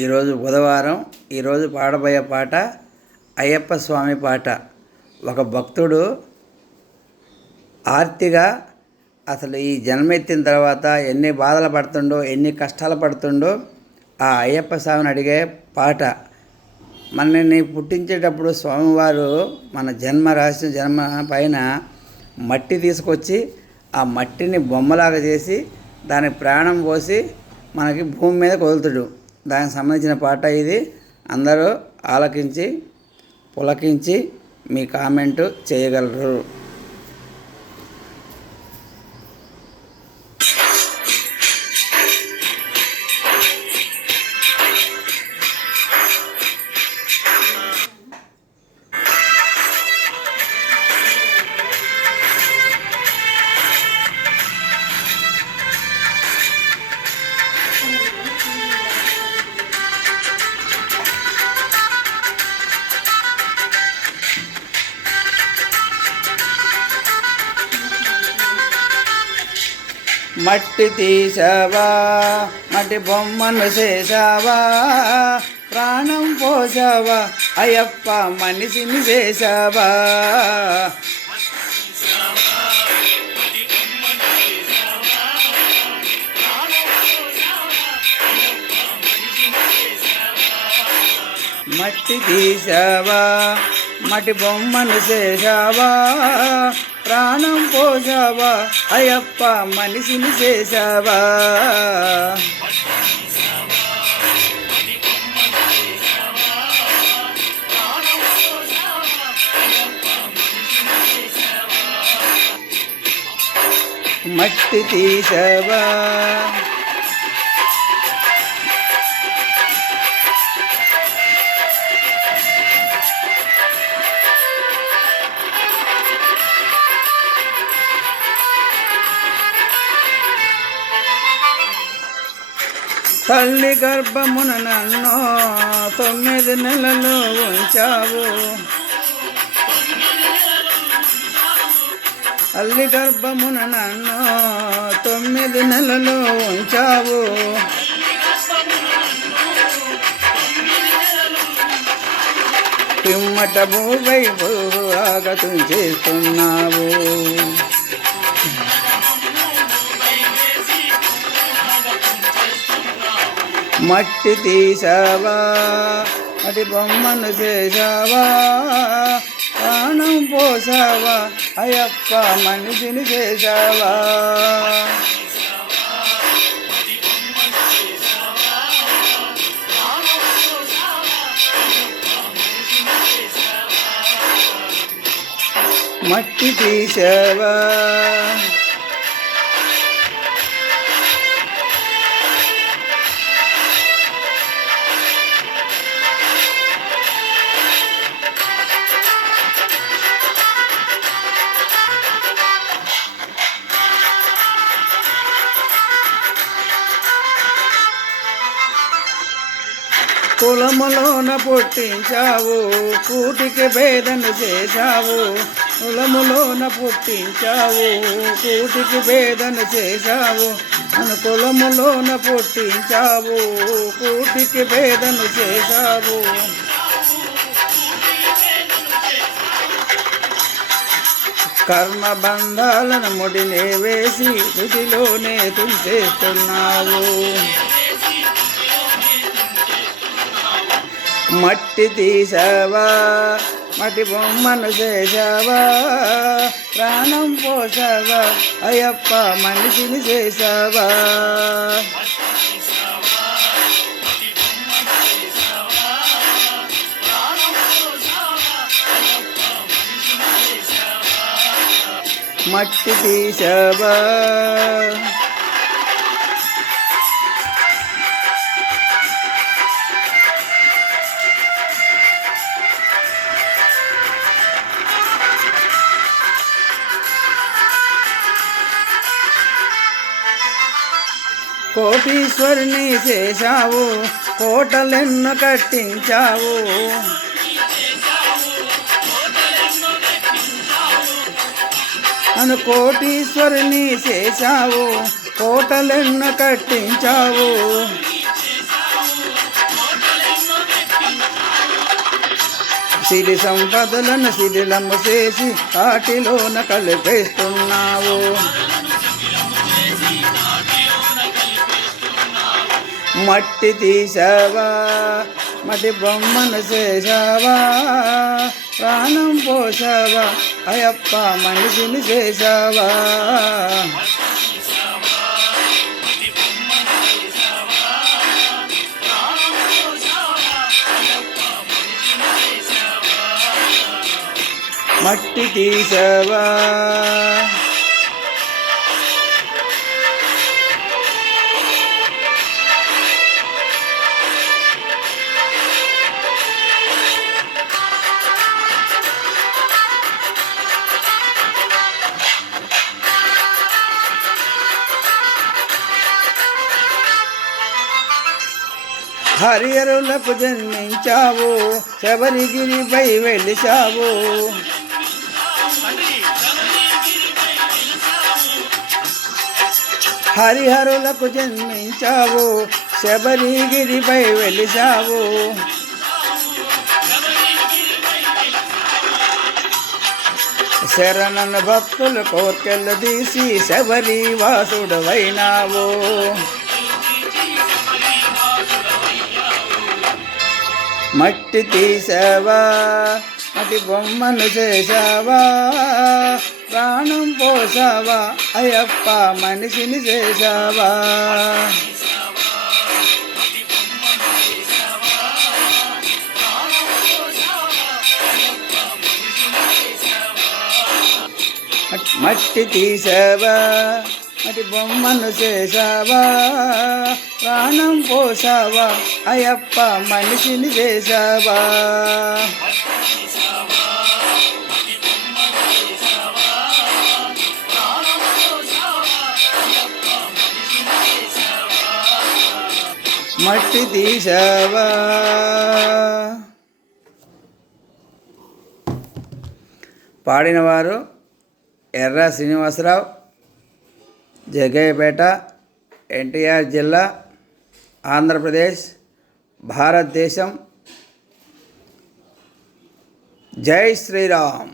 ఈరోజు బుధవారం. ఈరోజు పాడబోయే పాట అయ్యప్ప స్వామి పాట. ఒక భక్తుడు ఆర్తిగా అసలు ఈ జన్మెత్తిన తర్వాత ఎన్ని బాధలు పడుతుండో, ఎన్ని కష్టాలు పడుతుండో ఆ అయ్యప్ప స్వామిని అడిగే పాట. మనని పుట్టించేటప్పుడు స్వామివారు మన జన్మ పైన మట్టి తీసుకొచ్చి ఆ మట్టిని బొమ్మలాగా చేసి దానికి ప్రాణం పోసి మనకి భూమి మీద వదులుతాడు. దానికి సంబంధించిన పాట ఇది. అందరూ ఆలకించి పులకించి మీ కామెంటు చేయగలరు. మట్టి తీసావా, మట్టి బొమ్మను చేసావా, ప్రాణం పోసావా, అయ్యప్ప మనిషిని చేసావా. మట్టి తీసావా, మట్టి బొమ్మను చేసావా, ప్రాణం పోసావా, అయ్యప్ప మనిషిని చేసావా. మట్టి తీసావా, తల్లి గర్భమున నన్ను 9 నెలలు ఉంచావు. తల్లి గర్భమున నన్ను 9 నెలలు ఉంచావు. పిమ్మట భూవై ఆగతం చేస్తున్నావు. మట్టి తీసావా, మట్టి బొమ్మను చేసావా, ప్రాణం పోసావా, అయ్యప్ప మనిషిని చేసావా. మట్టి తీసావా, కులములోన పుట్టించావు, కూటికి భేదను చేశావు. కులములోన పుట్టించావు, కూటికి భేదను చేశావు. నన్ను కులములోన పుట్టించావు, కూటికి భేదను చేశావు. కర్మ బంధాలను ముడినే వేసి రుచిలోనే తుంచేస్తున్నావు. మట్టి తీసావా, మట్టి బొమ్మను చేసావా, ప్రాణం పోసావా, అయ్యప్ప మనిషిని చేసావా. మట్టి తీసావా, కోటీశ్వరుని చేశావు, కోటలెన్నో కట్టించావు. నన్ను కోటీశ్వరుని చేశావు, కోటలెన్నో కట్టించావు. సిరి సంపదలను శిథిలము చేసి కాటిలోన కలిపేస్తున్నావు. మట్టి తీసావా, మట్టి బొమ్మను చేసావా, ప్రాణం పోసావా, అయ్యప్ప మనిషిని చేసావా. మట్టి తీసావా, హరిహరులకు జన్మించావు, శబరిగిరిపై వెలిచావు. హరిహరులకు జన్మించావు, శబరిగిరిపై వెలిచావు. శరణన భక్తుల కోర్కెలు తీసి శబరి వాసుడవైనావు. మట్టి తీసావా, మట్టి బొమ్మను చేసావా, ప్రాణం పోసావా, అయ్యప్ప మనిషిని చేసావా. మట్టి తీసావా, మట్టి బొమ్మను చేసావా, ప్రాణం పోసావా, అయ్యప్ప మనిషిని చేసావా. మట్టి తీసావా. పాడినవారు ఎర్ర శ్రీనివాసరావు, జగ్గయ్యపేట, ఎన్టీఆర్ జిల్లా, ఆంధ్రప్రదేశ్, భారతదేశం. జై శ్రీరామ్.